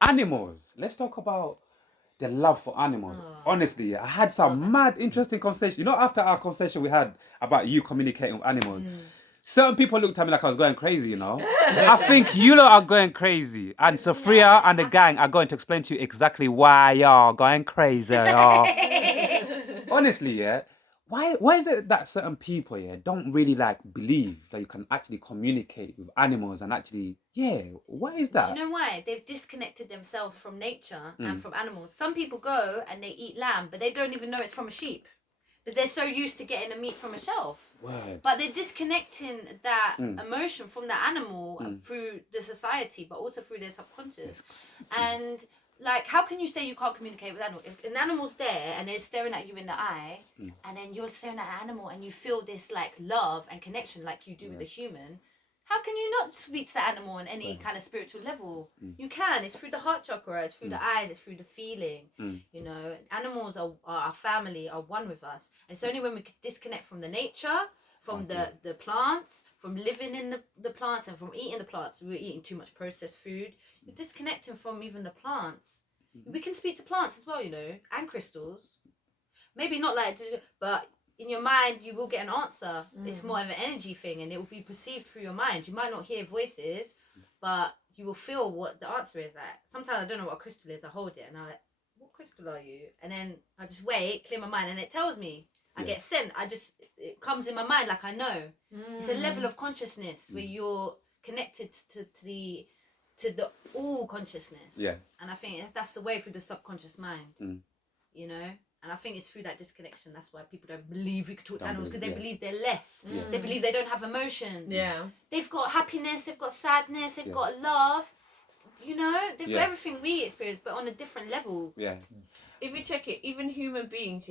Animals. Let's talk about the love for animals. Honestly, I had some mad interesting conversation. You know, after our conversation we had about you communicating with animals, certain people looked at me like I was going crazy, you know. I think you lot are going crazy. And Sophia and the gang are going to explain to you exactly why y'all going crazy, y'all. Honestly, yeah. Why is it that certain people, yeah, don't really like believe that you can actually communicate with animals and actually, yeah, why is that? Do you know why? They've disconnected themselves from nature and from animals. Some people go and they eat lamb, but they don't even know it's from a sheep. Because they're so used to getting the meat from a shelf. Word. But they're disconnecting that emotion from the animal through the society, but also through their subconscious. And like, how can you say you can't communicate with animals? If an animal's there and they're staring at you in the eye, and then you're staring at an animal and you feel this like love and connection like you do with a human, how can you not speak to the animal on any kind of spiritual level? You can. It's through the heart chakra, it's through the eyes, it's through the feeling. You know, animals are our family, are one with us. And it's only when we disconnect from the nature, from the plants, from living in the plants and from eating the plants. We're eating too much processed food. We're disconnecting from even the plants. We can speak to plants as well, you know, and crystals. Maybe not like, but in your mind you will get an answer. It's more of an energy thing and it will be perceived through your mind. You might not hear voices, but you will feel what the answer is. Like, sometimes I don't know what a crystal is. I hold it and I'm like, what crystal are you? And then I just wait, clear my mind, and it tells me. I get sent. It comes in my mind like I know. It's a level of consciousness where you're connected to the all consciousness. Yeah. And I think that's the way through the subconscious mind. You know? And I think it's through that disconnection. That's why people don't believe we could talk to animals, because they believe they're less. They believe they don't have emotions. Yeah. They've got happiness, they've got sadness, they've got love. You know? They've got everything we experience, but on a different level. Yeah. If you check it, even human beings,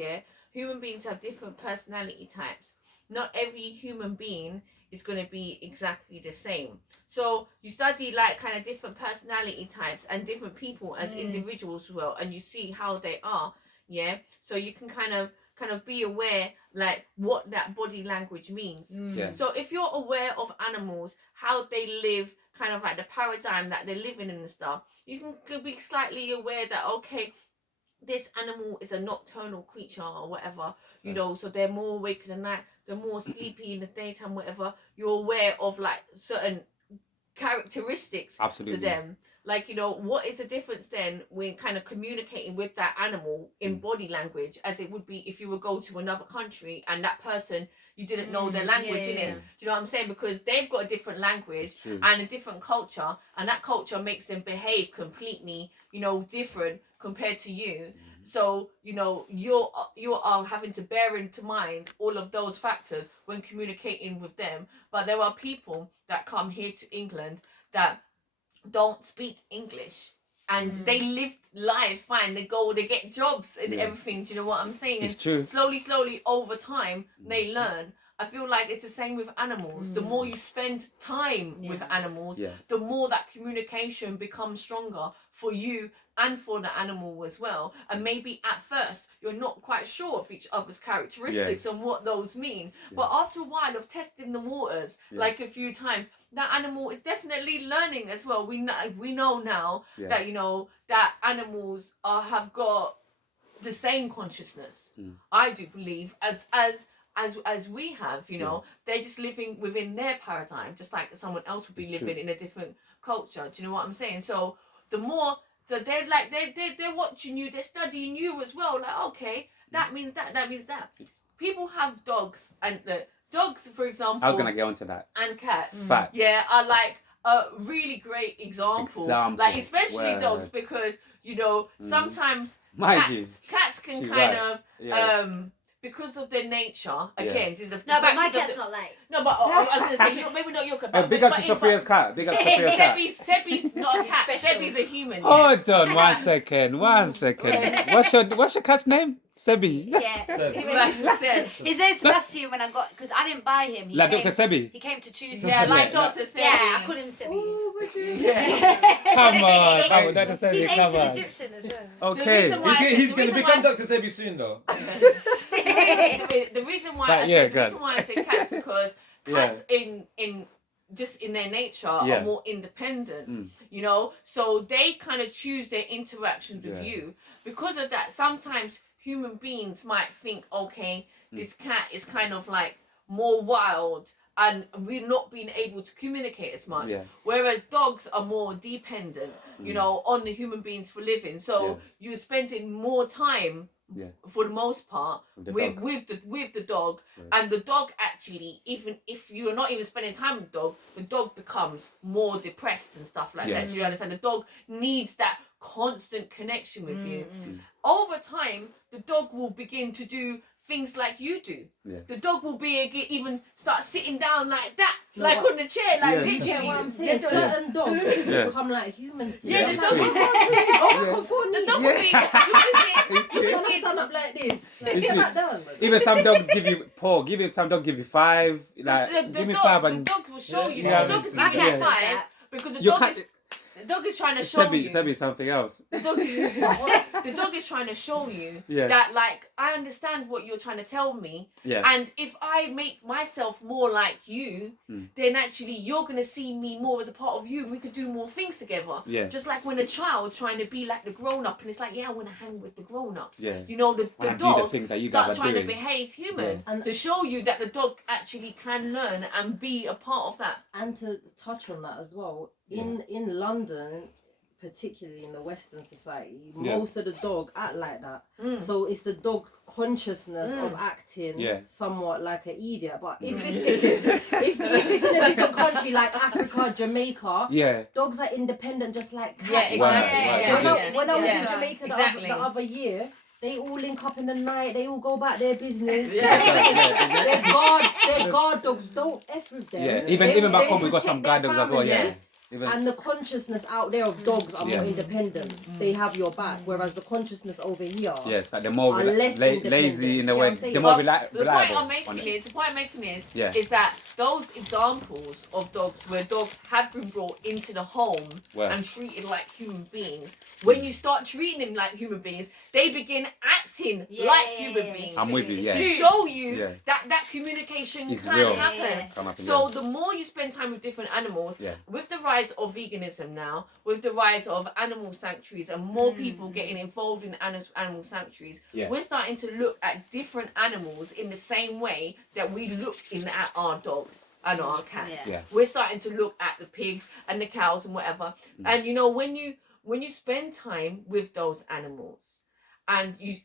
human beings have different personality types. Not every human being is going to be exactly the same. So you study like kind of different personality types and different people as individuals as well, and you see how they are. Yeah, so you can kind of be aware like what that body language means. So if you're aware of animals, how they live, kind of like the paradigm that they're living in and stuff, you can be slightly aware that, okay, this animal is a nocturnal creature or whatever, you know, so they're more awake in the night, they're more sleepy in the daytime, whatever. You're aware of like certain characteristics to them. Like, you know, what is the difference then when kind of communicating with that animal in body language, as it would be if you would go to another country and that person, you didn't know their language in it. Do you know what I'm saying? Because they've got a different language and a different culture, and that culture makes them behave completely, you know, different compared to you. So, you know, you are having to bear into mind all of those factors when communicating with them. But there are people that come here to England that don't speak English, and they live life fine. They go, they get jobs and everything. Do you know what I'm saying? It's true. Slowly over time they learn. I feel like it's the same with animals. The more you spend time with animals, the more that communication becomes stronger for you and for the animal as well. And maybe at first you're not quite sure of each other's characteristics and what those mean. But after a while of testing the waters, like a few times, that animal is definitely learning as well. We know now that, you know, that animals have got the same consciousness. I do believe as we have, you know, they're just living within their paradigm, just like someone else would be living in a different culture. Do you know what I'm saying? So the more that they're watching you, they're studying you as well. Like, okay, that means that means that. People have dogs, and dogs, for example, I was gonna get onto that. And cats, Facts. are like a really great example. Like, especially dogs, because, you know, sometimes cats can kind of because of their nature, again, but my cat's not like. No, but I was going to say, maybe not your cat. Big up to Sophia's cat. Big up to Sophia's cat. Sebi's not a cat. Sebi's a human. Hold on, 1 second. What's your cat's name? Sebi. Yeah. His name's Sebastian when I got, because I didn't buy him. Like Dr. Sebi? He came to choose. Yeah, like Dr. Sebi. Yeah, I called him Sebi. Come on, Dr. Sebi, He's come ancient on. Egyptian as well. Okay. He's going to become Dr. Sebi soon, though. The reason why I say cats, because cats in just in their nature Yeah. are more independent, you know, so they kind of choose their interactions with you. Because of that, sometimes human beings might think, okay, this cat is kind of like more wild and we're not being able to communicate as much. Whereas dogs are more dependent, you know, on the human beings for living. So you're spending more time for the most part with the dog, and the dog actually, even if you're not even spending time with the dog becomes more depressed and stuff like that. Do you understand? The dog needs that constant connection with you. Over time, the dog will begin to do things like you do. The dog will even start sitting down like that, like on the chair, like literally. Yeah, what I'm saying, certain dogs become like humans. Yeah, the dog will You want to stand up like this. Like, get back down. Even some dogs give you paw. Some dogs give you 5. Like give me 5 and the dog will show you. Yeah. The dog is My giving you cat 5 because the dog is trying to show you. Sebi something else. The dog is trying to show you Yeah. that, like, I understand what you're trying to tell me. Yeah. And if I make myself more like you, then actually you're going to see me more as a part of you. We could do more things together. Yeah. Just like when a child trying to be like the grown-up and it's like, yeah, I want to hang with the grown-ups. Yeah. You know, the Wanna do the dog thing that you guys starts are trying doing. to behave human And to show you that the dog actually can learn and be a part of that. And to touch on that as well, in London, particularly in the Western society, most of the dog act like that. So it's the dog consciousness of acting somewhat like an idiot. But if it's in a different country like Africa, Jamaica, dogs are independent just like cats. When I was in Jamaica the other year, they all link up in the night. They all go about their business. Their guard dogs don't F with them. Yeah, even back home we got some guide dogs as well. Yeah. And the consciousness out there of dogs are more independent. They have your back, whereas the consciousness over here like they're more are less lazy in the You know way. what I'm saying? They're more The point I'm reliable. making is that those examples of dogs where dogs have been brought into the home and treated like human beings, when you start treating them like human beings, they begin acting like human beings. I'm with you. To show you that communication It's can real. happen. So the more you spend time with different animals, with the rise of veganism now, with the rise of animal sanctuaries and more people getting involved in animal sanctuaries, we're starting to look at different animals in the same way that we look at our dogs and our cats. We're starting to look at the pigs and the cows and whatever. And you know, when you spend time with those animals and you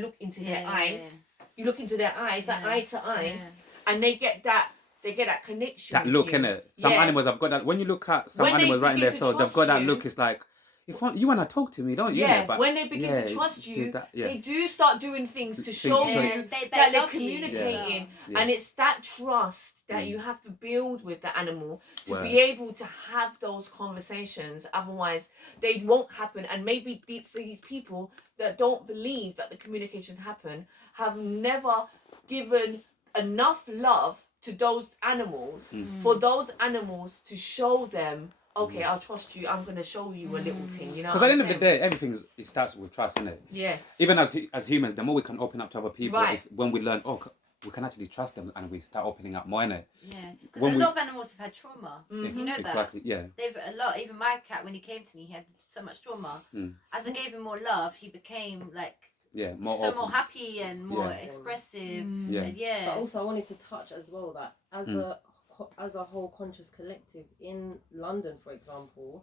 look into their eyes, you look into their eyes, like eye to eye, and they get that connection. That look, innit? Some animals have got that. When you look at some animals right in their soul, they've got that look. It's like, you want to talk to me, don't you? Yeah, But when they begin to trust you, that, they do start doing things to show you that they're communicating. And it's that trust that you have to build with the animal to be able to have those conversations. Otherwise, they won't happen. And maybe these people that don't believe that the communications happen have never given enough love to those animals for those animals to show them, okay, I'll trust you, I'm going to show you a little thing, you know. Because at the end of the day, it starts with trust, innit? Yes. Even as humans, the more we can open up to other people, is when we learn, we can actually trust them, and we start opening up more, innit? Yeah, because a lot of animals have had trauma. You know that? Exactly, yeah. They've a lot. Even my cat, when he came to me, he had so much trauma. As I gave him more love, he became like more happy and more expressive. But also I wanted to touch as well that as a whole conscious collective in London, for example,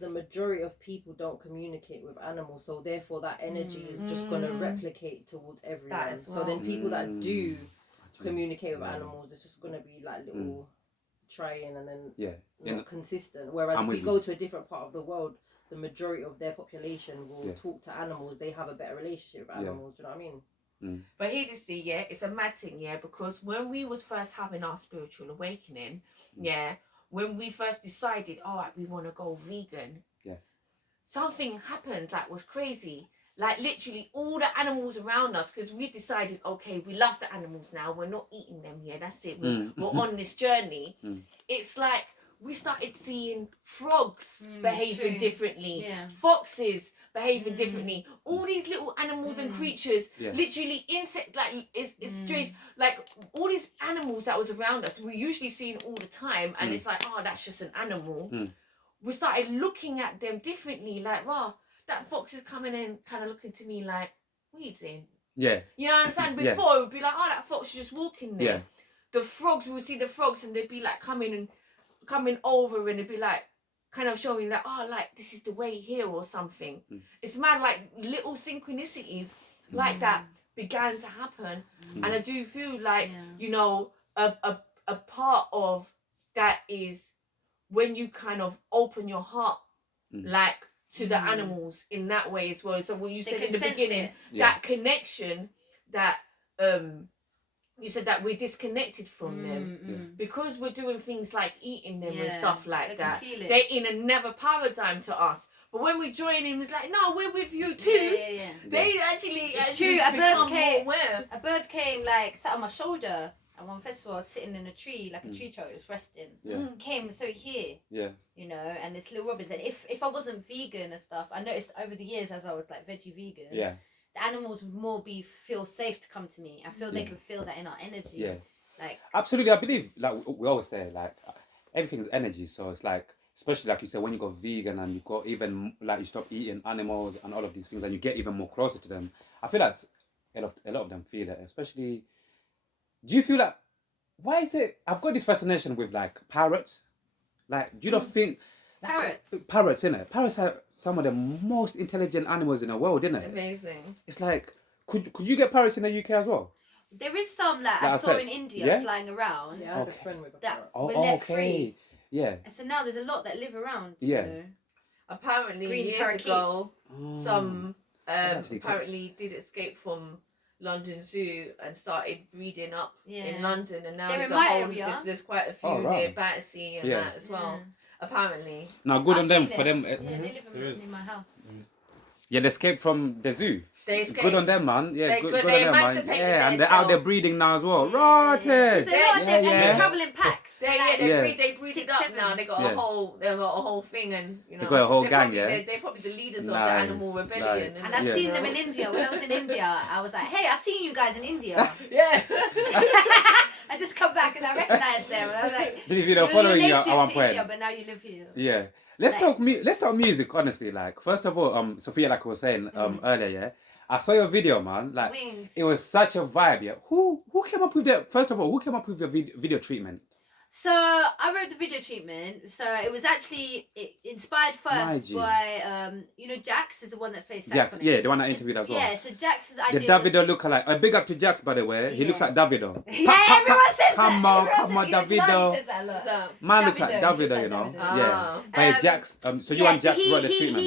the majority of people don't communicate with animals, so therefore that energy is just going to replicate towards everyone. So then people that do communicate with animals, it's just going to be like little trying and then not consistent. Whereas if you go to a different part of the world, the majority of their population will talk to animals. They have a better relationship with animals. Do you know what I mean? But here's this thing, it's a mad thing, because when we was first having our spiritual awakening, when we first decided, all right, we want to go vegan, something happened that was crazy. Like literally all the animals around us, because we decided, okay, we love the animals now. We're not eating them. That's it. We're on this journey. It's like we started seeing frogs behaving differently, foxes behaving differently. All these little animals and creatures, Yeah. literally insect, like it's strange. Like all these animals that was around us, we usually see all the time, and it's like, oh, that's just an animal. We started looking at them differently, like, wow, that fox is coming in, kind of looking to me like, what are you doing? Yeah. You understand? Before it would be like, oh, that fox is just walking there. Yeah. The frogs, we would see the frogs, and they'd be like coming over, and they'd be like kind of showing that, oh, like this is the way here or something. It's mad, like little synchronicities like that began to happen, and I do feel like you know a part of that is when you kind of open your heart, like to the animals in that way as well. So when you said in the beginning that connection that you said that we're disconnected from them because we're doing things like eating them and stuff like that. They're in another paradigm to us. But when we join in, it's like, no, we're with you too. They actually, it's true. A A bird came, like sat on my shoulder at one festival. I was sitting in a tree, like a tree trunk, just resting. Came so here. You know, and it's little robins. And if I wasn't vegan and stuff, I noticed over the years as I was like veggie vegan. The animals would more feel safe to come to me. I feel they can feel that in our energy. Like Absolutely, I believe, like we always say, like everything's energy. So it's like, especially like you said, when you go vegan and you go even like you stop eating animals and all of these things, and you get even more closer to them. I feel like a lot of them feel it. Especially, do you feel like, why is it? I've got this fascination with like parrots. Like, do you not think? Parrots, innit? Parrots are some of the most intelligent animals in the world, innit? amazing. It's like, could you get parrots in the UK as well? there is some that I saw in India flying around. Yeah, I had a friend with a that parrot. were let free. Yeah. And so now there's a lot that live around. Yeah. You know? Apparently, Green years parakeets. ago, some actually apparently did escape from London Zoo and started breeding up in London, and now They're there's in a my whole, area. there's quite a few Oh, right. near Battersea and that as well. Apparently, Now, good I've on them seen for them. Yeah, they live in my house. Yeah, they escaped from the zoo. they escaped. Good on them, man. Yeah, They- good but on they them, man. emancipated Yeah, and they're out there themselves. breeding now as well. There's Rotted. a lot of them, and yeah. they travel in packs. They breed it six, up seven. now. They got Yeah. a whole thing, and you know got a whole they're gang, probably, yeah? they're probably the leaders of Nice, the animal rebellion. nice. And I've seen them in India. When I was in India, I was like, hey, I've seen you guys in India. Yeah. I just come back and I recognised them. And I was like, Did you know you're following you native at one to point? India, but now you live here. Yeah. Let's talk music, honestly. Like, first of all, Sophia, like I was saying earlier, yeah, I saw your video, man. Like, Wings. it was such a vibe, yeah. Who came up with that? First of all, who came up with your video treatment? So I wrote the video treatment. So it was actually inspired first by you know, Jax is the one that's played sax Jax, on it. yeah, the one I interviewed as well. Yeah, so Jax's The idea Davido was... lookalike. Big up to Jax, by the way. He looks like Davido. Yeah, everyone says Come that. on, Everyone says- even Davido. Jelani says that a lot. So, Man looks like Davido, he Davido, looks you know. like Davido. Yeah. But Jax, so you and Jax wrote the treatment.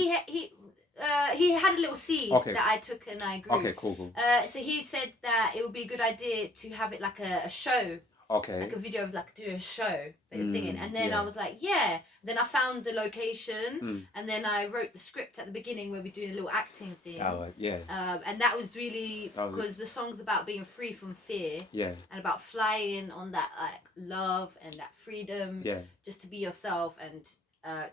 He had a little seed that I took and I grew. Okay, cool. So he said that it would be a good idea to have it like a show. Okay. Like a video of like doing a show that you're singing. And then I was like, yeah. Then I found the location and then I wrote the script at the beginning where we're doing a little acting thing. Oh, yeah. And that was really because the song's about being free from fear. Yeah. And about flying on that like love and that freedom. Yeah. Just to be yourself and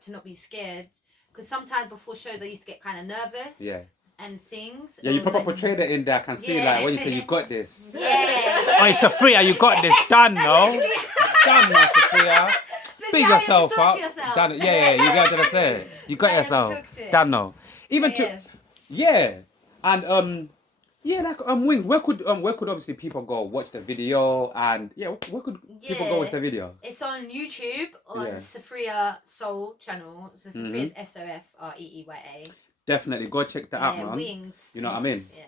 to not be scared. Because sometimes before shows I used to get kind of nervous. Yeah. And things. Yeah, you or, proper like, portrayed it in there. I can see like when you say you got this. Yeah. Oh, it's Sophia, you got this. Done, no? Done, no, Sophia. Big yourself up. Done. Yeah, you got to say it. You got yourself. Done, no? Even to, yeah. And yeah, like Wings. Where could obviously people go watch the video? And yeah, where could people go watch the video? It's on YouTube on Safria Soul channel. So Safria's SOFREEYA. Definitely go check that out, man. Wings. You know what I mean? Yeah.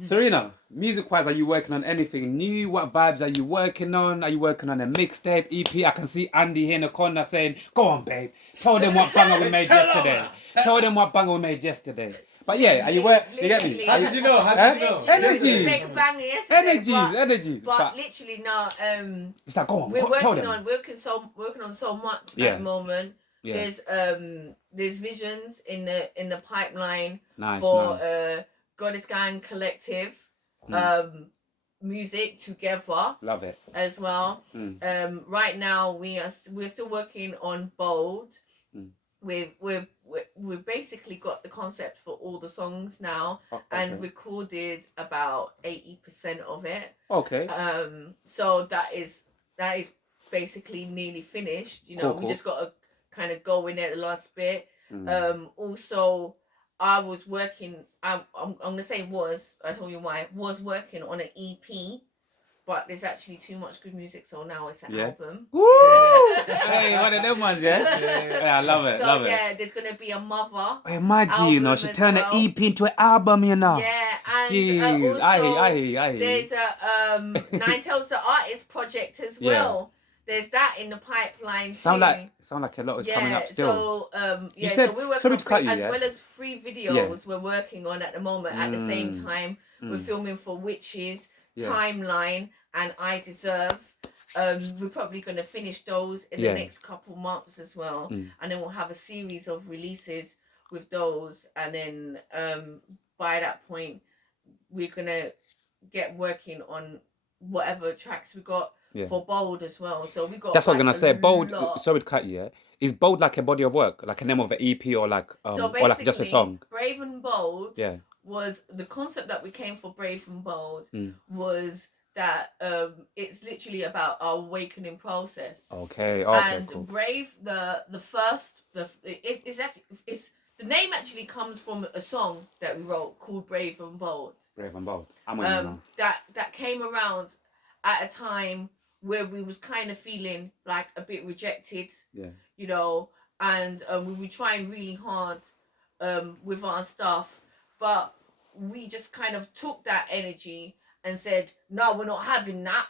Serena, music-wise, are you working on anything new? What vibes are you working on? Are you working on a mixtape, EP? I can see Andy here in the corner saying, "Go on, babe. Tell them what banger we made yesterday. Tell them what banger we made yesterday." But yeah, are you working? You get me? How did you know? How did you know? Energies. But literally now, it's like, go on, we're tell working them. working on so much at the moment. Yeah. There's visions in the pipeline Nice. Goddess Gang Collective music together. Love it. As well. Right now we're still working on Bold. We're we've basically got the concept for all the songs now, okay. and recorded about 80% of it. Okay. So that is basically nearly finished. You know, Cool, we just got to kind of go in at the last bit. Also, I was working. I'm gonna say was. I told you why. Was working on an EP. But there's actually too much good music, so now it's an album. Woo! Hey, one of them ones, yeah? Yeah, I love it, so, there's going to be a mother. Imagine, she turned an EP into an album, you know. Yeah, and Jeez, also, I hear. There's a Nine Tails the Artist project as well. There's that in the pipeline sound too. like a lot is coming up still. So you said, so we're working on as well as 3 videos we're working on at the moment. At the same time, we're filming for Witches, Timeline, and I Deserve. We're probably going to finish those in the next couple months as well, and then we'll have a series of releases with those, and then by that point we're gonna get working on whatever tracks we got for Bold as well. So we got. That's what I'm gonna say. Bold. Sorry to cut you. Yeah, is Bold like a body of work, like a name of an EP, or like so or like just a song? Brave and Bold. Was the concept that we came for Brave and Bold was that it's literally about our awakening process. Okay, and cool. Brave, the name actually comes from a song that we wrote called Brave and Bold. Brave and Bold. I'm with you now. That came around at a time where we was kind of feeling like a bit rejected. You know, and we were trying really hard with our stuff, but we just kind of took that energy and said, no, we're not having that.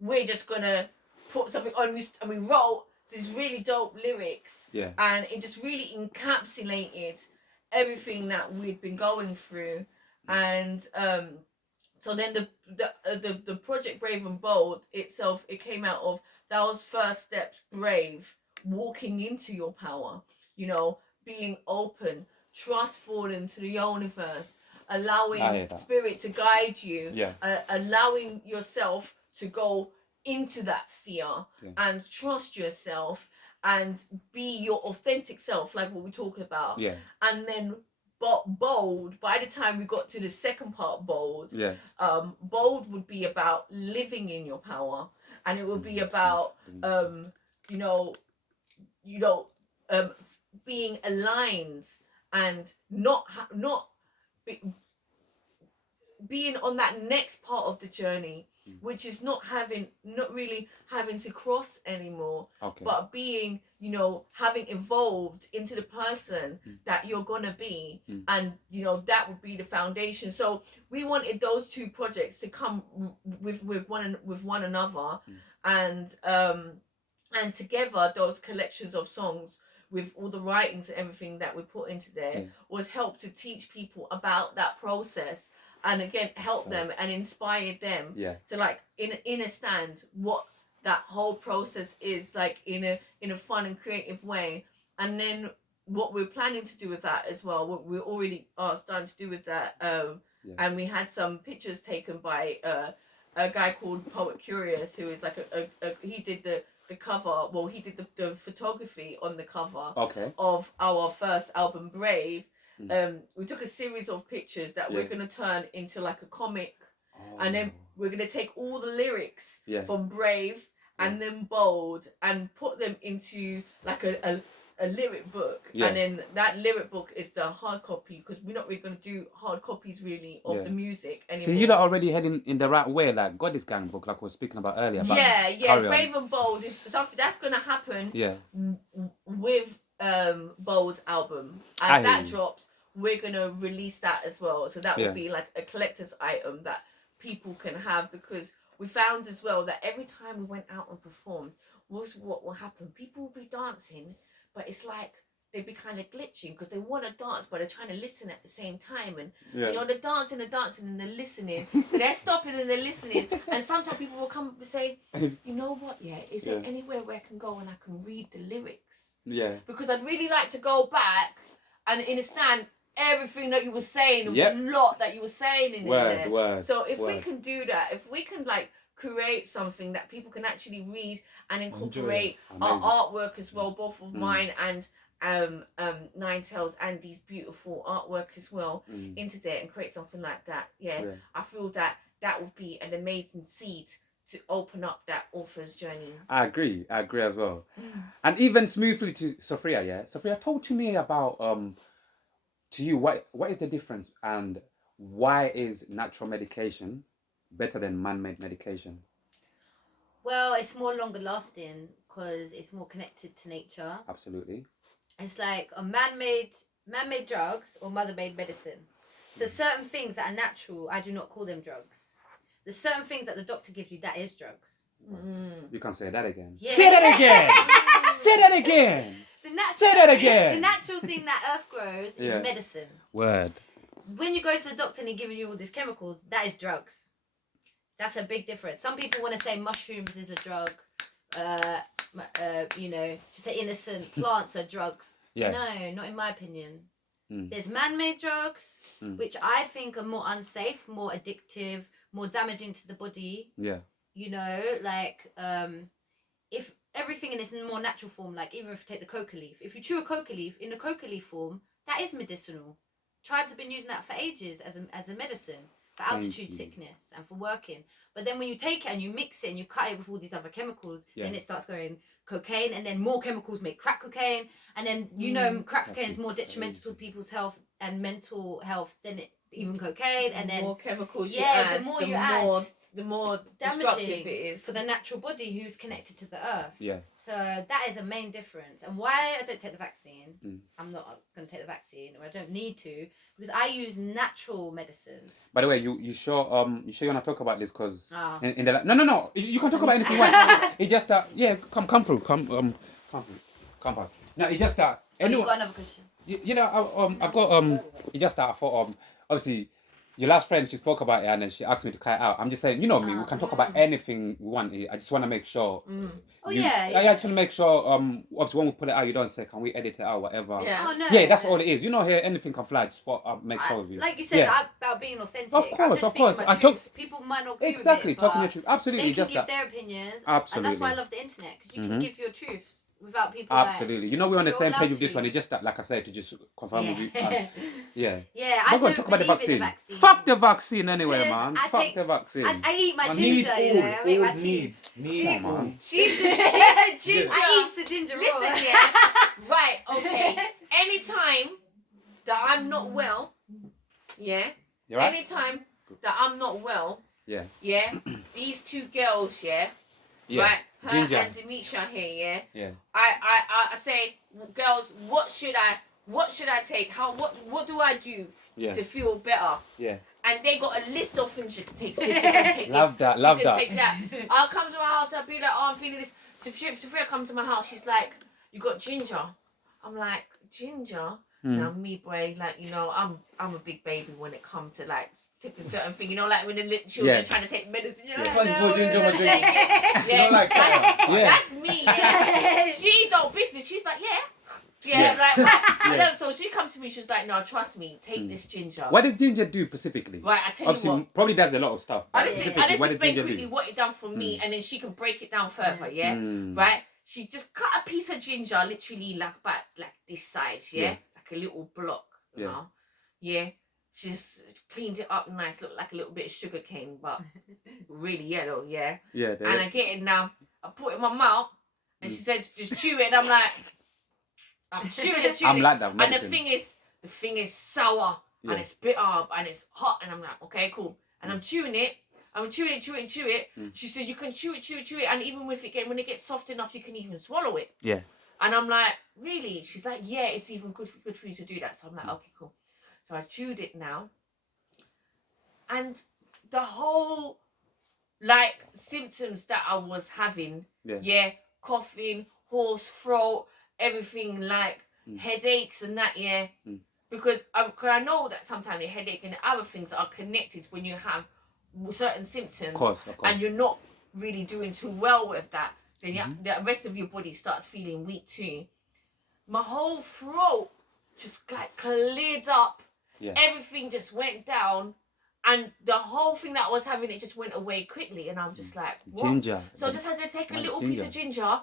We're just gonna put something on. And we wrote these really dope lyrics. And it just really encapsulated everything that we'd been going through. And so then the project Brave and Bold itself, it came out of those first steps. Brave, walking into your power, you know, being open, trustful into the universe, allowing spirit to guide you, allowing yourself to go into that fear and trust yourself and be your authentic self, like what we talked about. And then Bold, by the time we got to the second part, Bold, Bold would be about living in your power, and it would be about being aligned and not being on that next part of the journey, which is not really having to cross anymore, but being, you know, having evolved into the person that you're gonna be, and you know that would be the foundation. So we wanted those 2 projects to come with one another, and together those collections of songs with all the writings and everything that we put into there would help to teach people about that process, and again help them and inspire them to, like, understand what that whole process is like in a fun and creative way. And then what we're planning to do with that as well, what we already are starting to do with that, and we had some pictures taken by a guy called Poet Curious, who is like he did the cover, well, he did the photography on the cover of our first album, Brave. We took a series of pictures that we're going to turn into like a comic, and then we're going to take all the lyrics from Brave and then Bold and put them into like a lyric book, and then that lyric book is the hard copy, because we're not really going to do hard copies really of the music anymore. So you're already heading in the right way, like Goddess Gang book, like we were speaking about earlier. Brave and Bold is something that's going to happen with Bold's album. As that drops, we're going to release that as well. So that will be like a collector's item that people can have, because we found as well that every time we went out and performed, what will happen? People will be dancing, but it's like they'd be kind of glitching because they want to dance, but they're trying to listen at the same time. And, you know, they're dancing and they're listening. So they're stopping and they're listening. And sometimes people will come up and say, you know what, is there anywhere where I can go and I can read the lyrics? Because I'd really like to go back and understand everything that you were saying. There was a lot that you were saying in there. So if we can do that, if we can like create something that people can actually read and incorporate our artwork as well, both of mine Nine Tails and these beautiful artwork as well into there and create something like that. Yeah. I feel that would be an amazing seed to open up that author's journey. I agree as well. And even smoothly to Sophia, Sophia, talk to me about to you what is the difference and why is natural medication better than man-made medication? Well, it's more longer lasting because it's more connected to nature. Absolutely. It's like a man-made drugs or mother-made medicine. So certain things that are natural, I do not call them drugs. There's certain things that the doctor gives you that is drugs. You can say that again. Yeah. Say that again. Say that again. Say that again. The natural thing that earth grows is medicine. Word. When you go to the doctor and he's giving you all these chemicals, that is drugs. That's a big difference. Some people want to say mushrooms is a drug. Just say innocent plants are drugs. Yeah. No, not in my opinion. There's man-made drugs, which I think are more unsafe, more addictive, more damaging to the body. Yeah. If everything in its more natural form, like even if you take the coca leaf, if you chew a coca leaf in the coca leaf form, that is medicinal. Tribes have been using that for ages as a medicine for altitude sickness and for working. But then when you take it and you mix it and you cut it with all these other chemicals, then it starts going cocaine, and then more chemicals make crack cocaine, and then crack cocaine is more detrimental to people's health and mental health than even cocaine, and then more chemicals you add, the more destructive it is for the natural body who's connected to the earth. Yeah. So that is a main difference. And why I don't take the vaccine, I'm not going to take the vaccine, or I don't need to, because I use natural medicines. By the way, you sure you want to talk about this? Because in the no, you can talk about anything you want. It just come through, come back. No, it just You got another question? I've got it just I thought obviously your last friend, she spoke about it and then she asked me to cut it out. I'm just saying, you know me, we can talk about anything we want. I just want to make sure. I just want to make sure. Obviously, when we put it out, you don't say, "Can we edit it out, whatever?" Yeah. Oh, no, yeah, that's all it is. You know, here anything can fly. Just for make sure of you. Like you said, about being authentic. Of course. I talk. People might not agree exactly with it, talking your truth. Absolutely, they can just give that. their opinions. Absolutely, and that's why I love the internet, because you can give your truths without people. Absolutely, like, we're on the same page with to. this one. It's just that, like I said, to just confirm with you. Yeah, I'm I going don't to talk about the believe in vaccine. Fuck the vaccine anyway, Because man. I Fuck take- the vaccine. I eat my I ginger, need I make my tea. need. Come on. she's a ginger. I eat the ginger raw. Listen, yeah. Right, okay. Anytime that I'm not well, You right? anytime that I'm not well, Yeah. these two girls, right, her Ginger. and Demetria here, Yeah. I say, girls, what should I take? What do I do to feel better? Yeah. And they got a list of things you can take. Sis, you can take Love this. that, She love can that. take that. I'll come to my house. I'll be like, oh, I'm feeling this. Sophia comes to my house. She's like, you got ginger. I'm like, ginger? Now me, boy, like, I'm a big baby when it comes to like taking certain thing. Like when the little children trying to take medicine. You're like, Can't no, put ginger in my drink. You yeah, don't like that. that's me. Yeah. She don't business. She's like, like, so she come to me. She's like, no, trust me. Take this ginger. What does ginger do specifically? Right, I tell Obviously, you what. probably does a lot of stuff. I but just specifically, what does explain ginger quickly do? what it done for me, and then she can break it down further. Yeah, right. She just cut a piece of ginger, literally like this size. Yeah, like a little block. You know? Yeah. She's cleaned it up nice, looked like a little bit of sugar cane, but really yellow. Yeah. Yeah. And I get it now. I put it in my mouth, and she said, "Just chew it." And I'm like, I'm chewing it. I'm like that. And Medicine. the thing is sour, and it's bitter, and it's hot, and I'm like, okay, cool. And I'm chewing it. I'm chew it. She said, you can chew it, and even when it gets soft enough, you can even swallow it. Yeah. And I'm like, really? She's like, yeah, it's even good for you to do that. So I'm like, okay, cool. So I chewed it now, and the whole symptoms that I was having, coughing, hoarse throat, everything, headaches and that, because I know that sometimes the headache and other things are connected when you have certain symptoms, Of course. and you're not really doing too well with that, then the rest of your body starts feeling weak too. My whole throat just cleared up. Yeah. Everything just went down, and the whole thing that I was having, it just went away quickly, and I'm just like, what? Ginger. So I just had to take a little ginger. piece of ginger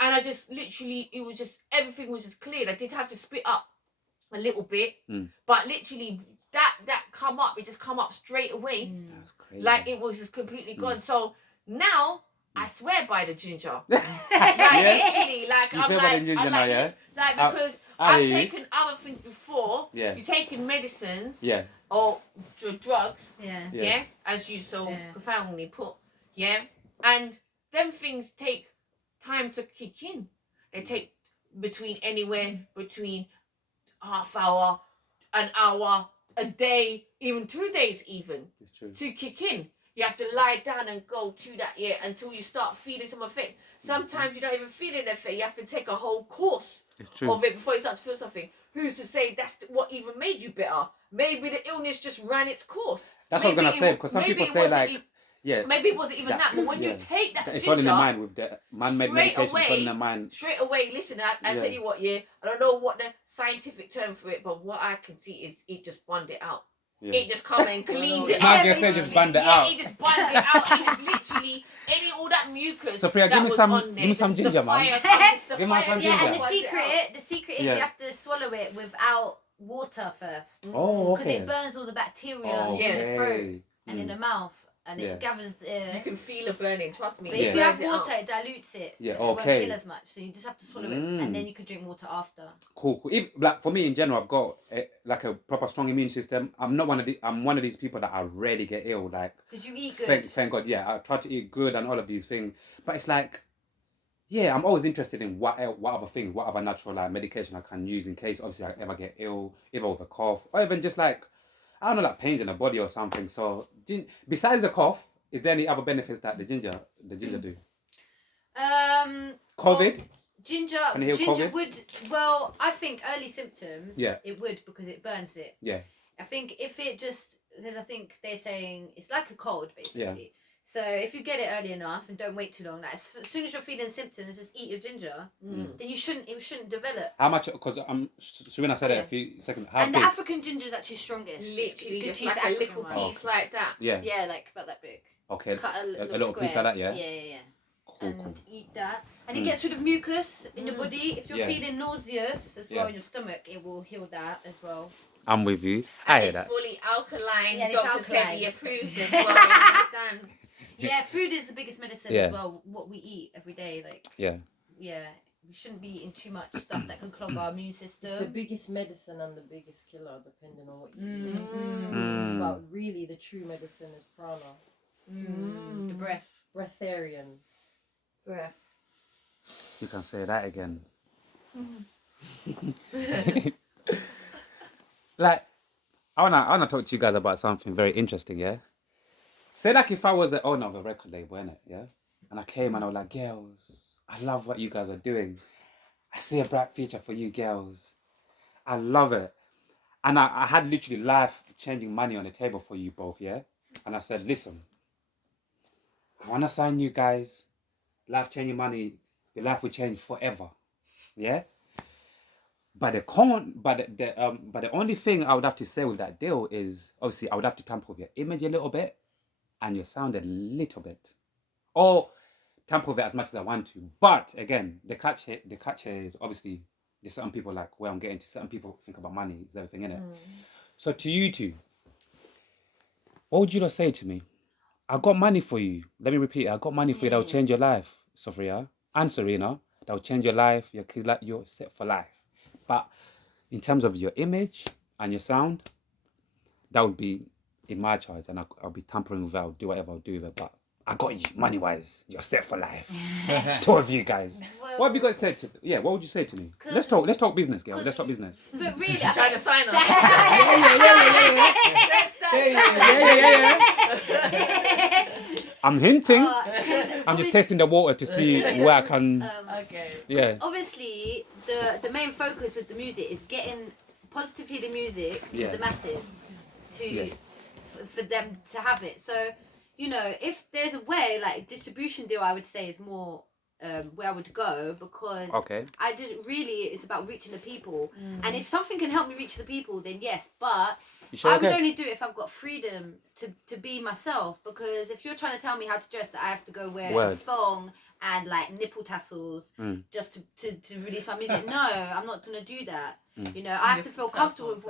and I just literally, it was just, everything was just cleared. I did have to spit up a little bit, but literally that come up, it just come up straight away. That's crazy. Like it was just completely gone. So now I swear by the ginger. Yeah. Literally, like You I'm swear by like, the ginger I now, like yeah? it, like because I I've hear you. taken other things before. Yeah. You've taken medicines. Yeah. Or drugs. Yeah. As you so Yeah. profoundly put. Yeah. And them things take time to kick in. They take anywhere between half hour, an hour, a day, even 2 days even It's true. to kick in. You have to lie down and go through that until you start feeling some effect. Sometimes you don't even feel an effect. You have to take a whole course It's true. of it before you start to feel something. Who's to say that's what even made you better? Maybe the illness just ran its course. That's what I was gonna Maybe say, because some maybe people it say wasn't like, yeah, maybe it wasn't even that. But when yeah. you take that it's ginger, all in the mind with the man-made straight medication. It's all in the away, mind. straight away, listen, I Yeah. tell you what, I don't know what the scientific term for it, but what I can see is it just bond it out. Yeah. It just come and cleans it Now out. I guess they just band it out. It just bond it out. It just literally all that mucus. Sophia, that give me was some- on there, give me some the ginger, man. fire comes, the Give me fire some comes, Yeah, ginger. and bonds it out. the secret is Yeah. you have to swallow it without water first. Oh, Because okay. it burns all the bacteria Oh, in the Yes. throat and in the mouth, and Yeah. it gathers the. You can feel a burning, trust me. But It if you have burns it out. water, it dilutes it. Yeah, so it okay. won't kill as much. So you just have to swallow it, and then you can drink water after. Cool. If, like for me in general, I've got like a proper strong immune system. I'm one of these people that I rarely get ill. Like Because you eat good. thank God. Yeah, I try to eat good and all of these things. But it's like, yeah, I'm always interested in what other things, what other natural like medication I can use in case obviously I ever get ill, either with a cough or even just like, I don't know, like pains in the body or something. So besides the cough, is there any other benefits that the ginger do? COVID? Well, ginger Can you heal COVID? would. Well, I think early symptoms. Yeah. It would because it burns it. Yeah. I think if it just because I think they're saying it's like a cold basically. Yeah. So if you get it early enough and don't wait too long, like as soon as you're feeling symptoms, just eat your ginger. Then it shouldn't develop. How much? Because Serena said it a few seconds. How And big? the African ginger is actually strongest. Literally It's just good to use like a African little one. piece like that. Yeah. Yeah, like about that big. Okay. Cut a a little little piece square. like that. Yeah. Yeah. Cool. And Cool. eat that, and it gets rid of mucus in your body. If you're Yeah. feeling nauseous as well Yeah. in your stomach, it will heal that as well. I'm with you. I And hear it's that. fully alkaline. Yeah, it's Dr. alkaline. Sebi approves as well. You understand? Yeah, food is the biggest medicine Yeah. as well. What we eat every day, like Yeah. we shouldn't be eating too much stuff that can clog our immune system. It's the biggest medicine and the biggest killer, depending on what you eat. Mm. But really, the true medicine is prana, The breath. breatharian. Breath. You can say that again. Like, I wanna talk to you guys about something very interesting, yeah? Say like if I was the owner of a record label, innit, yeah? And I came and I was like, girls, I love what you guys are doing. I see a bright future for you girls. I love it. And I had literally life-changing money on the table for you both, yeah? And I said, listen, I wanna sign you guys. Life-changing money, your life will change forever, yeah? But the only thing I would have to say with that deal is obviously I would have to tamper with your image a little bit and your sound a little bit, or tamper with it as much as I want to. But again, the catch here is obviously there's certain people like where I'm getting to. Certain people think about money is everything in it. So to you two, what would you lot say to me? I got money for you. Let me repeat it. I got money for you that will change your life, Sophia and Serena. That will change your life. Your kids, like you're set for life. But in terms of your image and your sound, that would be in my charge, and I'll be tampering with it. I'll do whatever I'll do with it. But I got you, money-wise. You're set for life. Two of you guys. Well, What have you got to say to? Yeah, what would you say to me? Let's talk business, girl. Let's talk business. But really, Trying to sign off. I'm hinting. I'm just testing the water to see where I can. Okay. Yeah. Obviously, the main focus with the music is getting positive healing music to Yeah. the masses, for them to have it. So, you know, if there's a way, like distribution deal, I would say is more where I would go, because Okay. I just really it's about reaching the people, and if something can help me reach the people, then yes. But You sure? I would Okay. only do it if I've got freedom to be myself, because if you're trying to tell me how to dress, that I have to go wear a Word. thong and like nipple tassels just to release my music. No, I'm not gonna do that. You know, I have to feel comfortable with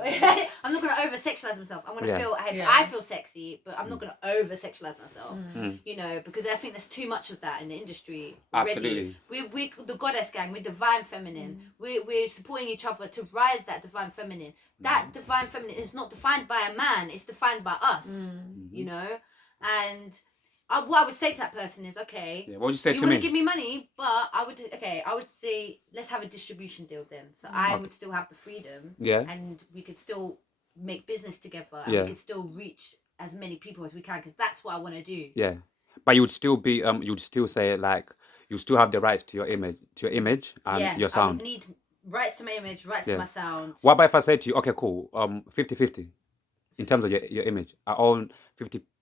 I'm not gonna over sexualize myself. I'm gonna feel I feel sexy, but I'm not gonna over sexualize myself. You know, because I think there's too much of that in the industry already. Absolutely. We the Goddess Gang, we're divine feminine. We're supporting each other to rise that divine feminine. That divine feminine is not defined by a man, it's defined by us. You know? And what I would say to that person is, okay, what would you say to me? You want to give me money, but I would say, let's have a distribution deal then. So I would still have the freedom, and we could still make business together, and we could still reach as many people as we can, because that's what I want to do. Yeah, but you would still be, you'd still say like, you still have the rights to your image, and your sound. I would need rights to my image, rights to my sound. What about if I say to you, okay, cool, 50-50 in terms of your image? I own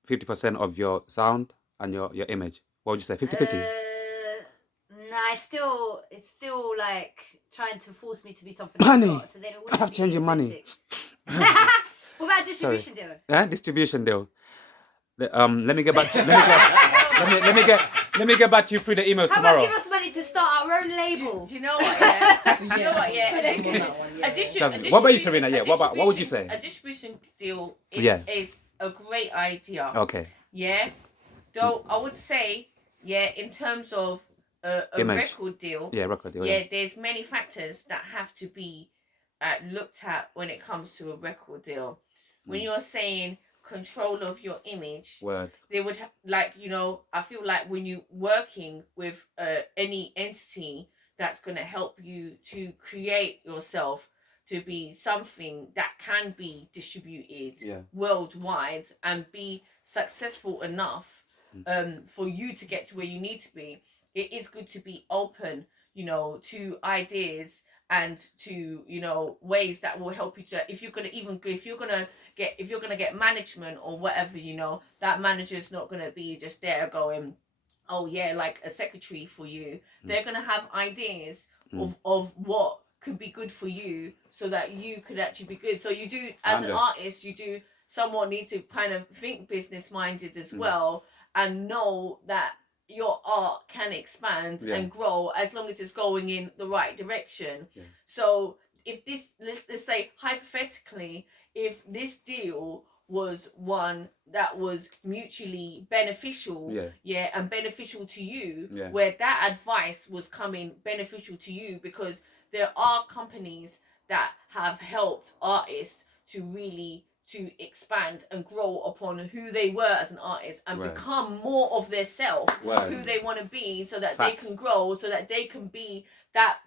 50% of your sound and your image. What would you say? 50-50? Nah, it's still like trying to force me to be something Money. I'm not, so then it I wouldn't have be changing money. authentic. What about distribution deal? Yeah, distribution deal. Let me get back to let me get back to you through the emails How tomorrow. about give us money to start our own label? Do you know what? Yeah. You know what? Yeah. What about you, Serena? Yeah. What would you say? A distribution deal is a great idea. Okay. Yeah. Though I would say, in terms of a record deal. Yeah, record deal. Yeah, there's many factors that have to be looked at when it comes to a record deal. When you're saying control of your image, they would I feel like when you're working with any entity that's going to help you to create yourself to be something that can be distributed worldwide and be successful enough for you to get to where you need to be, it is good to be open, to ideas and to, ways that will help you to, if you're gonna get management or whatever, that manager's not gonna be just there going, oh yeah, like a secretary for you. They're gonna have ideas of what could be good for you so that you could actually be good. So you do, as an artist, you do somewhat need to kind of think business minded as well, and know that your art can expand and grow as long as it's going in the right direction. So if this, let's say hypothetically, if this deal was one that was mutually beneficial, and beneficial to you, where that advice was coming beneficial to you, because there are companies that have helped artists to really to expand and grow upon who they were as an artist and become more of their self, who they want to be, so that they can grow, so that they can be that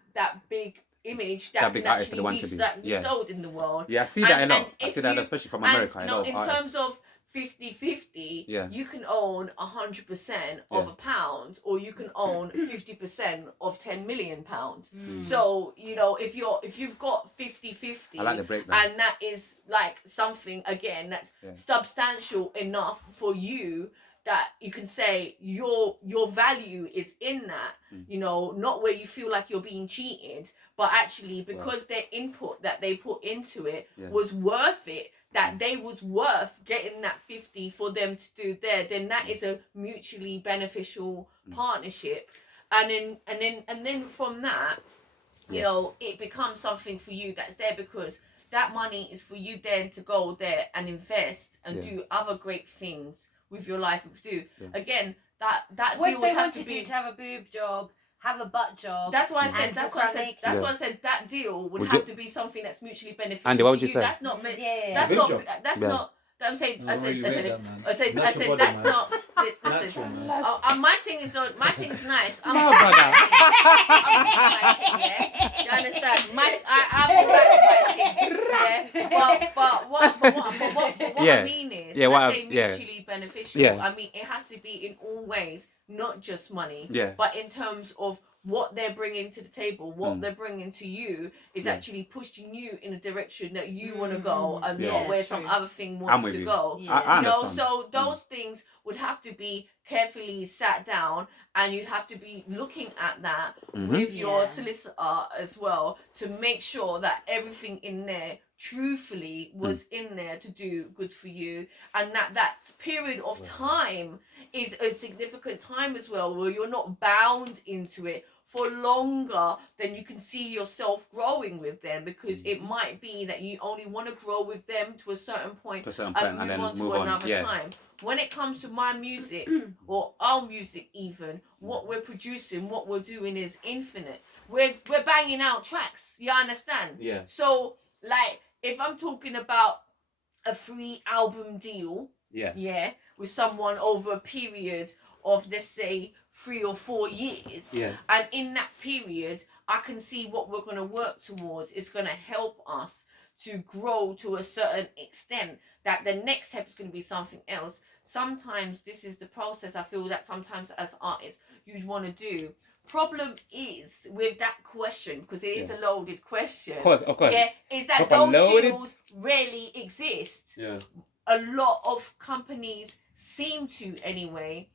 big image that big can artist actually be sold in the world. Yeah, I see that a lot. I see that especially from America. In terms of 50-50, you can own 100% of a pound, or you can own 50% of 10 million pounds. So if you've got 50-50, I like the breakdown. and that is like something again that's substantial enough for you, that you can say your value is in that, not where you feel like you're being cheated, but actually because their input that they put into it was worth it, that they was worth getting that 50 for them to do there, then that is a mutually beneficial partnership. And then from that, it becomes something for you that's there, because that money is for you then to go there and invest and do other great things with your life. Again, that what deal if they would have wanted to be, you to have a boob job, have a butt job? That's why I said. That's why I said that deal would have to be something that's mutually beneficial. Andy, what would you say? That's not. That's not. That's not. I'm saying. I said that's not. Listen, my thing is nice. I'm you understand? I'm right. But what I mean is, I say mutually beneficial. I mean, it has to be in all ways, not just money. But in terms of what they're bringing to the table, what they're bringing to you is actually pushing you in a direction that you want to go, and not where some other thing wants to go. I understand. So those things would have to be carefully sat down, and you'd have to be looking at that Mm-hmm. with your Yeah. solicitor as well, to make sure that everything in there truthfully was in there to do good for you, and that period of time is a significant time as well, where you're not bound into it for longer than you can see yourself growing with them, because it might be that you only want to grow with them to a certain point, To a certain and point, and move then on move to on, another yeah. time. When it comes to my music or our music, even what we're producing, what we're doing is infinite. We're banging out tracks, you understand? Yeah. So like, if I'm talking about a 3-album deal, Yeah. with someone over a period of, let's say, 3 or 4 years, Yeah. and in that period I can see what we're going to work towards. It's going to help us to grow to a certain extent, that the next step is going to be something else. Sometimes this is the process I feel that sometimes as artists you want to do. Problem is with that question, because it is a loaded question. Of course. Yeah, is that Proper those loaded. deals rarely exist. Yeah. A lot of companies seem to, anyway,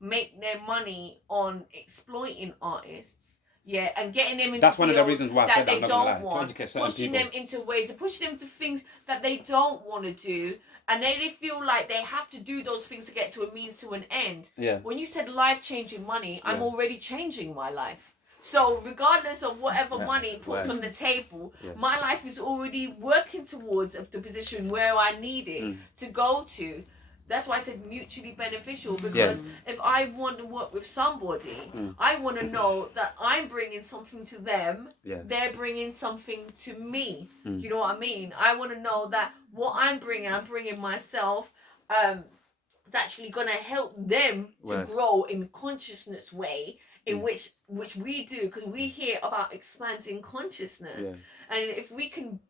make their money on exploiting artists. Yeah, and getting them into That's one of the deals reasons why I that said that, they I'm not gonna don't lie, to want, educate certain pushing people. them into ways, pushing them to things that they don't want to do, and they feel like they have to do those things to get to a means to an end. Yeah. When you said life-changing money, I'm Yeah. already changing my life. So regardless of whatever Yeah. money it puts Right. on the table, Yeah. my life is already working towards the position where I need it to go to. That's why I said mutually beneficial, because if I want to work with somebody, I want to know that I'm bringing something to them, they're bringing something to me. You know what I mean? I want to know that what I'm bringing myself, it's actually going to help them to Right. grow in consciousness way, in which we do, because we hear about expanding consciousness. And if we can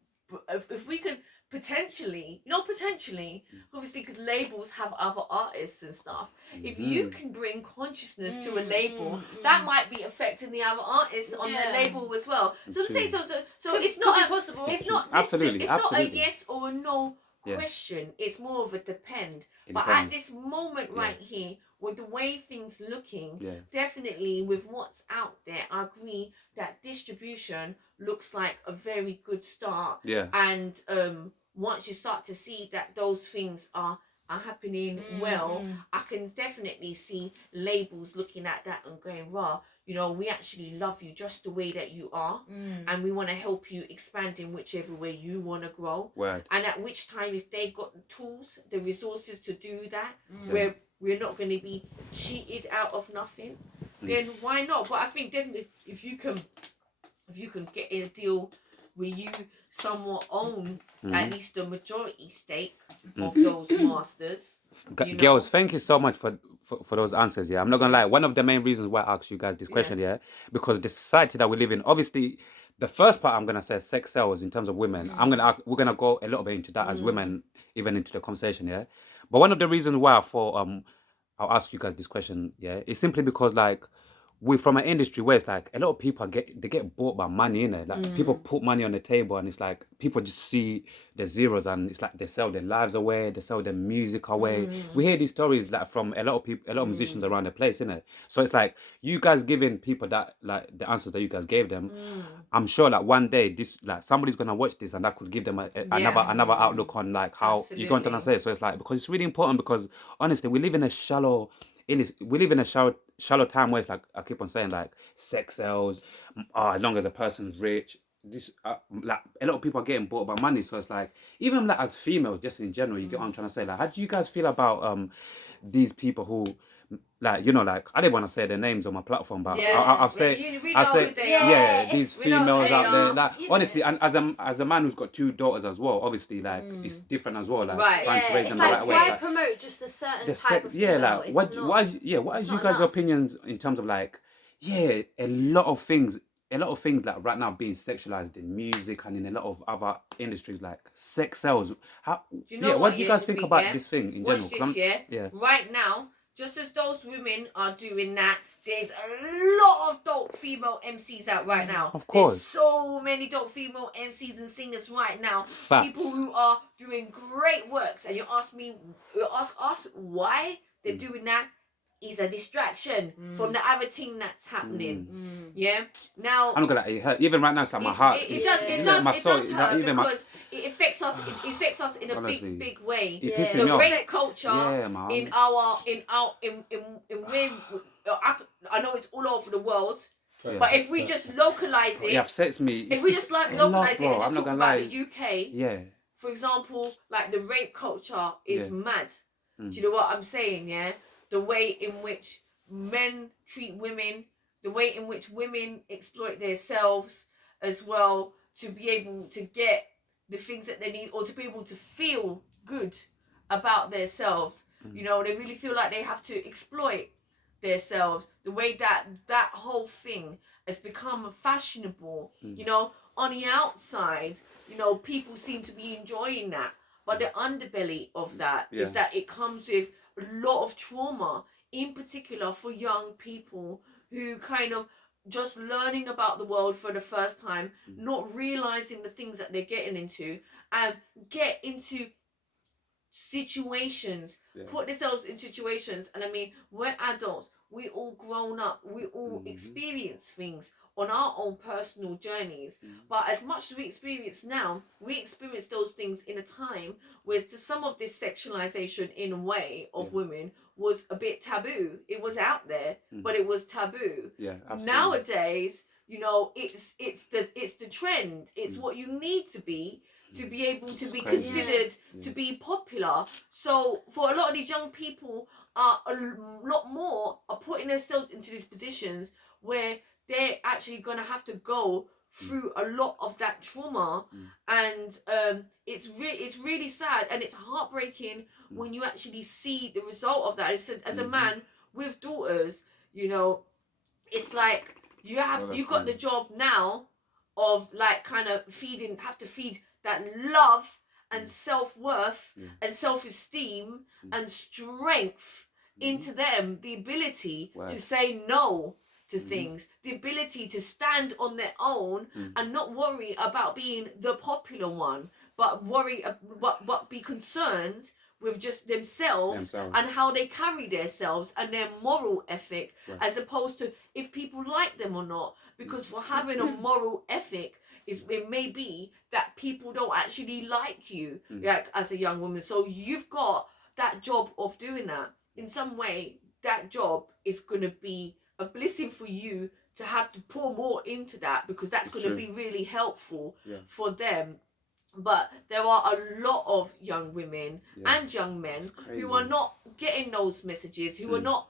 potentially, obviously, because labels have other artists and stuff. If you can bring consciousness to a label, that might be affecting the other artists on the label as well. So to say, so it's Could not be a, possible. it's not Absolutely, it's not a absolutely. yes or a no question. It's more of a depend. It But at depends. this moment right here, with the way things looking, Yeah. definitely with what's out there, I agree that distribution looks like a very good start. Yeah. And once you start to see that those things are happening well, I can definitely see labels looking at that and going, rah, we actually love you just the way that you are, and we want to help you expand in whichever way you want to grow. Word. And at which time, if they got the tools, the resources to do that, Yeah. where we're not going to be cheated out of nothing, then why not? But I think definitely if you can get in a deal where you somewhat own at least the majority stake of those masters. Girls, thank you so much for those answers. Yeah, I'm not gonna lie. One of the main reasons why I asked you guys this question, because the society that we live in, obviously, the first part I'm gonna say sex sells in terms of women. We're gonna go a little bit into that as women, even into the conversation. Yeah, but one of the reasons why I thought I'll ask you guys this question. Yeah, is simply because like, we're from an industry where it's like a lot of people get bought by money, innit? Like people put money on the table, and it's like people just see the zeros, and it's like they sell their lives away, they sell their music away. We hear these stories like from a lot of people, a lot of musicians around the place, innit? So it's like you guys giving people that, like the answers that you guys gave them. I'm sure like one day this, like somebody's gonna watch this and that could give them another outlook on like how you're going to say. So it's like, because it's really important, because honestly we live in a shallow time where it's like, I keep on saying like sex sells, as long as a person's rich, this like a lot of people are getting bought by money. So it's like, even like as females, just in general, you get what I'm trying to say. Like, how do you guys feel about these people who, like, like, I didn't want to say their names on my platform, but I'll say, these females out there, like, honestly, and as a man who's got 2 daughters as well, obviously, like, it's different as well, like, trying to raise them the right way. Why promote just a certain type of female? Like, what is you guys' opinions in terms of like, a lot of things like right now being sexualized in music and in a lot of other industries, like sex sells. What do you guys think about this thing in general? Watch this, yeah? Right now, just as those women are doing that, there's a lot of dope female MCs out right now. Of course. There's so many dope female MCs and singers right now. Facts. People who are doing great works. And you ask us why they're doing that. Is a distraction from the other thing that's happening. Yeah. Now I'm not gonna lie, it hurt. Even right now, it's like my heart. it does hurt because it affects us. It affects us in a Honestly, big way. it pisses The me off. rape culture Yeah, man. in where I know it's all over the world. But if we just localize it, It upsets me. if we just like localize it and just I'm not talk gonna about lie. the UK, Yeah. for example, like the rape culture is Yeah. mad. Do you know what I'm saying? Yeah, the way in which men treat women, the way in which women exploit themselves as well to be able to get the things that they need or to be able to feel good about themselves. You know, they really feel like they have to exploit themselves. The way that whole thing has become fashionable. You know, on the outside, you know, people seem to be enjoying that. But the underbelly of that is that it comes with a lot of trauma, in particular for young people who kind of just learning about the world for the first time, not realizing the things that they're getting into, and get into situations, put themselves in situations. And I mean, we're adults, we all grown up, we all experience things on our own personal journeys. But as much as we experience now, we experience those things in a time where some of this sexualization in a way of women was a bit taboo. It was out there, but it was taboo. Yeah, absolutely. Nowadays, you know, it's the trend. It's what you need to be able to be crazy. considered to be popular. So for a lot of these young people, a lot more are putting themselves into these positions where they're actually gonna have to go through a lot of that trauma, and it's really sad and it's heartbreaking when you actually see the result of that. As a man with daughters, you know, it's like you got the job now of like kind of have to feed that love and self-worth and self-esteem and strength into them, the ability to say no to things, the ability to stand on their own and not worry about being the popular one, but be concerned with just themselves and how they carry themselves and their moral ethic, as opposed to if people like them or not. Because for having a moral ethic, it may be that people don't actually like you, like as a young woman. So you've got that job of doing that. In some way, that job is going to be a blessing for you to have to pour more into that, because that's going to be really helpful for them. But there are a lot of young women and young men who are not getting those messages, who are not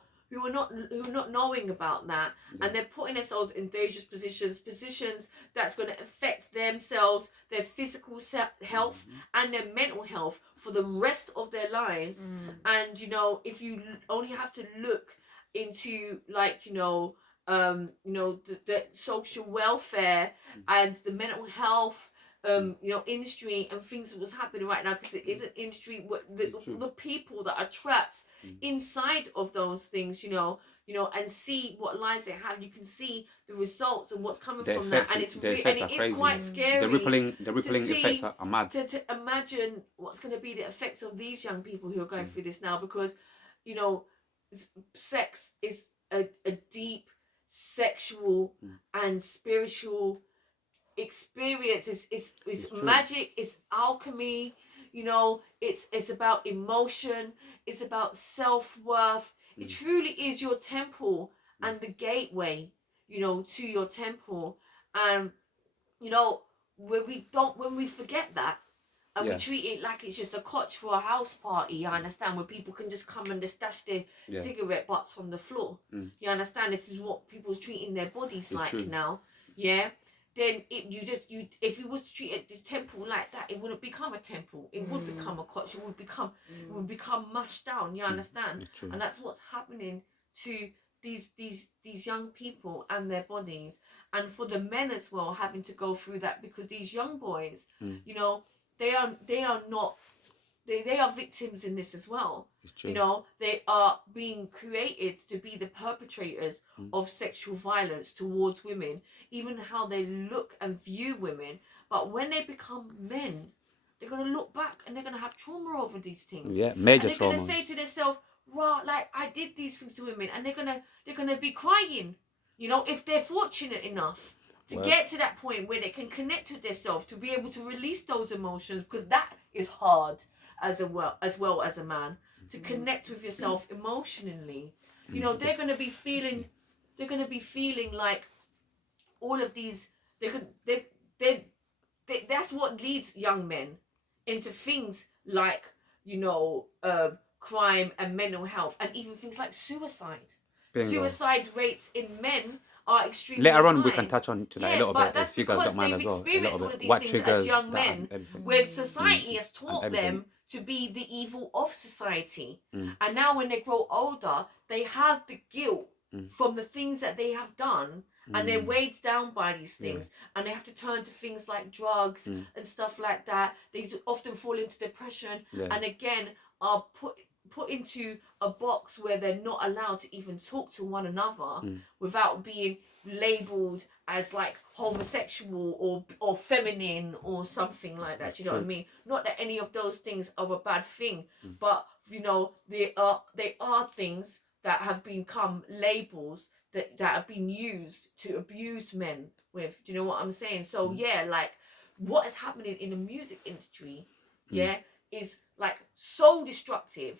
knowing about that, and they're putting themselves in dangerous positions that's going to affect themselves, their physical health and their mental health for the rest of their lives. And you know, if you only have to look into like the social welfare and the mental health industry and things that was happening right now, because it is an industry where the people that are trapped inside of those things, and see what lives they have. You can see the results and what's coming from that, and it is quite scary. The rippling effects are mad. To imagine what's going to be the effects of these young people who are going through this now, because sex is a deep sexual and spiritual experience. It's magic, it's alchemy, it's about emotion, it's about self-worth. It truly is your temple and the gateway, to your temple. And when we forget that and we treat it like it's just a couch for a house party, you understand, where people can just come and just stash their cigarette butts on the floor. You understand, this is what people's treating their bodies like now. Then if you was to treat the temple like that, it wouldn't become a temple. It would become a couch. It would become mashed down. You understand? And that's what's happening to these young people and their bodies, and for the men as well, having to go through that, because these young boys, they are not they are victims in this as well. It's true. You know, they are being created to be the perpetrators of sexual violence towards women, even how they look and view women. But when they become men, they're going to look back and they're going to have trauma over these things. Yeah, major and they're trauma. going to say to themselves, right, like I did these things to women, and they're gonna be crying. You know, if they're fortunate enough to get to that point where they can connect with themselves, to be able to release those emotions, because that is hard as well as a man, to connect with yourself emotionally. You know, they're gonna be feeling like all of these. That's what leads young men into things like, you know, crime and mental health, and even things like suicide. Bingo. Suicide rates in men are extremely Later on, we high. can touch on to like Yeah, a little but bit that's if you guys because don't mind they've as well. A experienced little all of bit. these What things triggers as young that men, and everything. where society has And taught everything. them to be the evil of society. And now when they grow older, they have the guilt from the things that they have done, and they're weighed down by these things, and they have to turn to things like drugs and stuff like that. They often fall into depression, and again are put into a box where they're not allowed to even talk to one another without being labeled as like homosexual or feminine or something like that. You know what I mean? Not that any of those things are a bad thing, but you know, they are things that have become labels that have been used to abuse men with. Do you know what I'm saying? So yeah, like what is happening in the music industry, is like so destructive.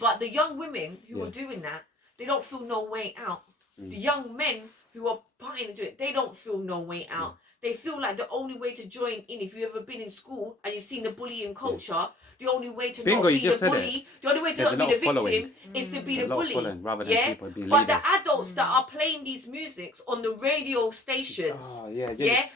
But the young women who are doing that, they don't feel no way out. The young men who are partying and do it, they don't feel no way out. They feel like the only way to join in, if you've ever been in school and you've seen the bullying culture, the only way to Bingo, not you be just the said bully, the only way to There's not a be lot the of following. victim is to be There's the a lot of bully. following rather than people being But leaders. the adults that are playing these musics on the radio stations, Oh, yeah,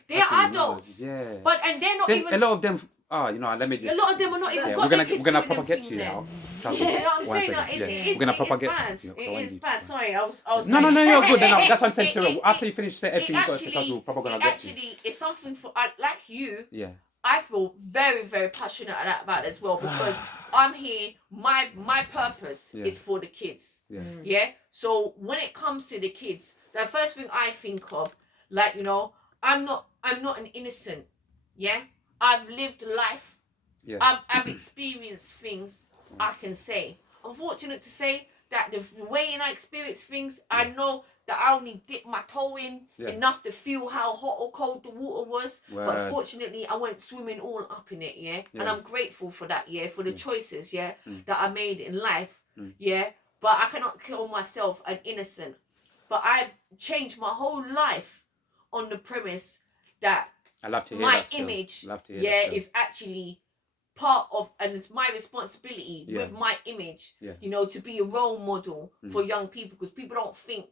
they're adults. Yeah. But and they're not Then even. a lot of them. Oh, you know, let me just. A lot of them are not even Yeah, got we're their gonna kids we're gonna doing proper them get things to you there. now. You know what I'm One saying? second. Like, Yeah. it's We're gonna bad. propagate. It is bad. Sorry, I was. No, you're good. Then that's what I'm saying. It- To it- after you finish saying everything it you've got to say, actually- we're probably gonna it get to. actually is something for like you. Yeah. I feel very, very passionate about it as well, because I'm here. My purpose is for the kids. Yeah. So when it comes to the kids, the first thing I think of, like, you know, I'm not an innocent. Yeah. I've lived life. Yeah. I've experienced things. I can say. I'm fortunate to say that the way I experience things, I know that I only dipped my toe in enough to feel how hot or cold the water was. Word. But fortunately, I went swimming all up in it, and I'm grateful for that, for the choices, that I made in life, But I cannot call myself an innocent. But I've changed my whole life on the premise that I love to hear my that still. image, Love to hear that still. is actually part of, and it's my responsibility with my image, you know, to be a role model for young people, because people don't think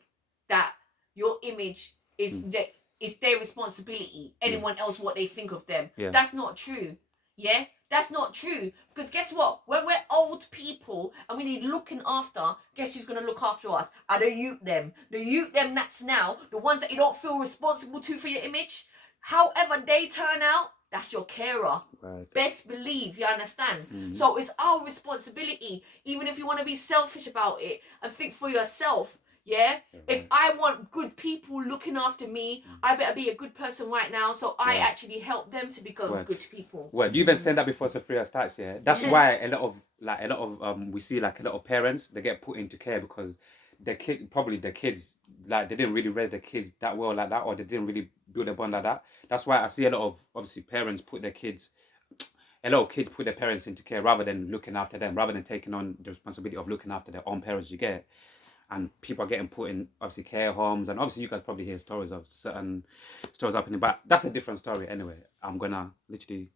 that your image is it's their responsibility. Anyone else, what they think of them. That's not true. That's not true. Because guess what? When we're old people and we need looking after, guess who's going to look after us? Are the youth them. The youth them that's now, the ones that you don't feel responsible to for your image. However they turn out, that's your carer. Right. Best believe, you understand? So it's our responsibility, even if you want to be selfish about it and think for yourself. If I want good people looking after me, I better be a good person right now, so I actually help them to become good people. Well, you even said that before Sophia starts, That's why a lot of we see like a lot of parents, they get put into care because the kids, like they didn't really raise their kids that well like that, or they didn't really build a bond like that. That's why I see a lot of obviously parents put their kids. A lot of kids put their parents into care rather than looking after them, rather than taking on the responsibility of looking after their own parents. You get it? And people are getting put in obviously care homes, and obviously you guys probably hear stories of certain stories happening, but that's a different story anyway. I'm gonna literally